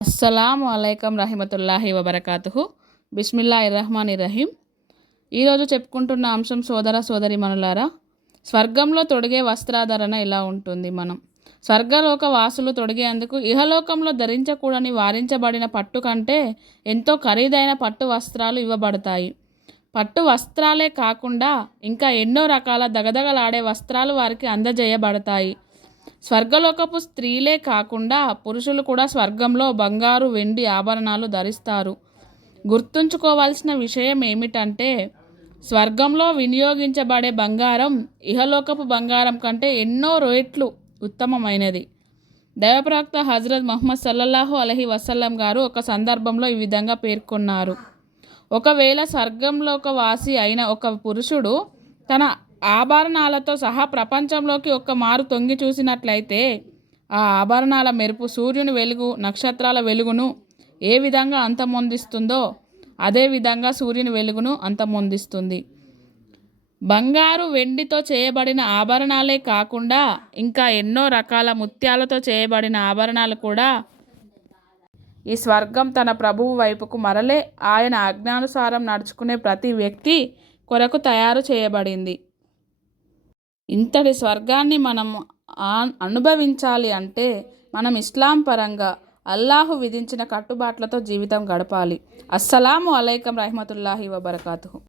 అస్సలాము అలైకం రహిమతుల్లాహి వబర్కాతుహు. బిస్మిల్లా ఇర్రహ్మాన్ రహీం ఈరోజు చెప్పుకుంటున్న అంశం సోదర సోదరి మనులారా స్వర్గంలో తొడిగే వస్త్రాధరణ ఇలా ఉంటుంది మనం. స్వర్గలోక వాసులు తొడిగేందుకు ఇహలోకంలో ధరించకూడని వారించబడిన పట్టు కంటే ఎంతో ఖరీదైన పట్టు వస్త్రాలు ఇవ్వబడతాయి. పట్టు వస్త్రాలే కాకుండా ఇంకా ఎన్నో రకాల దగదగలాడే వస్త్రాలు వారికి అందజేయబడతాయి. స్వర్గలోకపు స్త్రీలే కాకుండా పురుషులు కూడా స్వర్గంలో బంగారు వెండి ఆభరణాలు ధరిస్తారు. గుర్తుంచుకోవాల్సిన విషయం ఏమిటంటే స్వర్గంలో వినియోగించబడే బంగారం ఇహలోకపు బంగారం కంటే ఎన్నో రేట్లు ఉత్తమమైనది. దైవప్రవక్త హజరత్ మహమ్మద్ సల్లల్లాహు అలహి వసల్లం గారు ఒక సందర్భంలో ఈ విధంగా పేర్కొన్నారు. ఒకవేళ స్వర్గంలో ఒక వాసి అయిన ఒక పురుషుడు తన ఆభరణాలతో సహా ప్రపంచంలోకి ఒక్క మారు తొంగి చూసినట్లయితే ఆ ఆభరణాల మెరుపు సూర్యుని వెలుగు నక్షత్రాల వెలుగును ఏ విధంగా అంతమొందిస్తుందో అదే విధంగా సూర్యుని వెలుగును అంతమొందిస్తుంది. బంగారు వెండితో చేయబడిన ఆభరణాలే కాకుండా ఇంకా ఎన్నో రకాల ముత్యాలతో చేయబడిన ఆభరణాలు కూడా ఈ స్వర్గం తన ప్రభువు వైపుకు మరలే ఆయన ఆజ్ఞానుసారం నడుచుకునే ప్రతి వ్యక్తి కొరకు తయారు చేయబడింది. ఇంతటి స్వర్గాన్ని మనం అనుభవించాలి అంటే మనం ఇస్లాం పరంగా అల్లాహు విధించిన కట్టుబాట్లతో జీవితం గడపాలి. అస్సలాము అలైకం రహమతుల్లాహి వబర్కాతు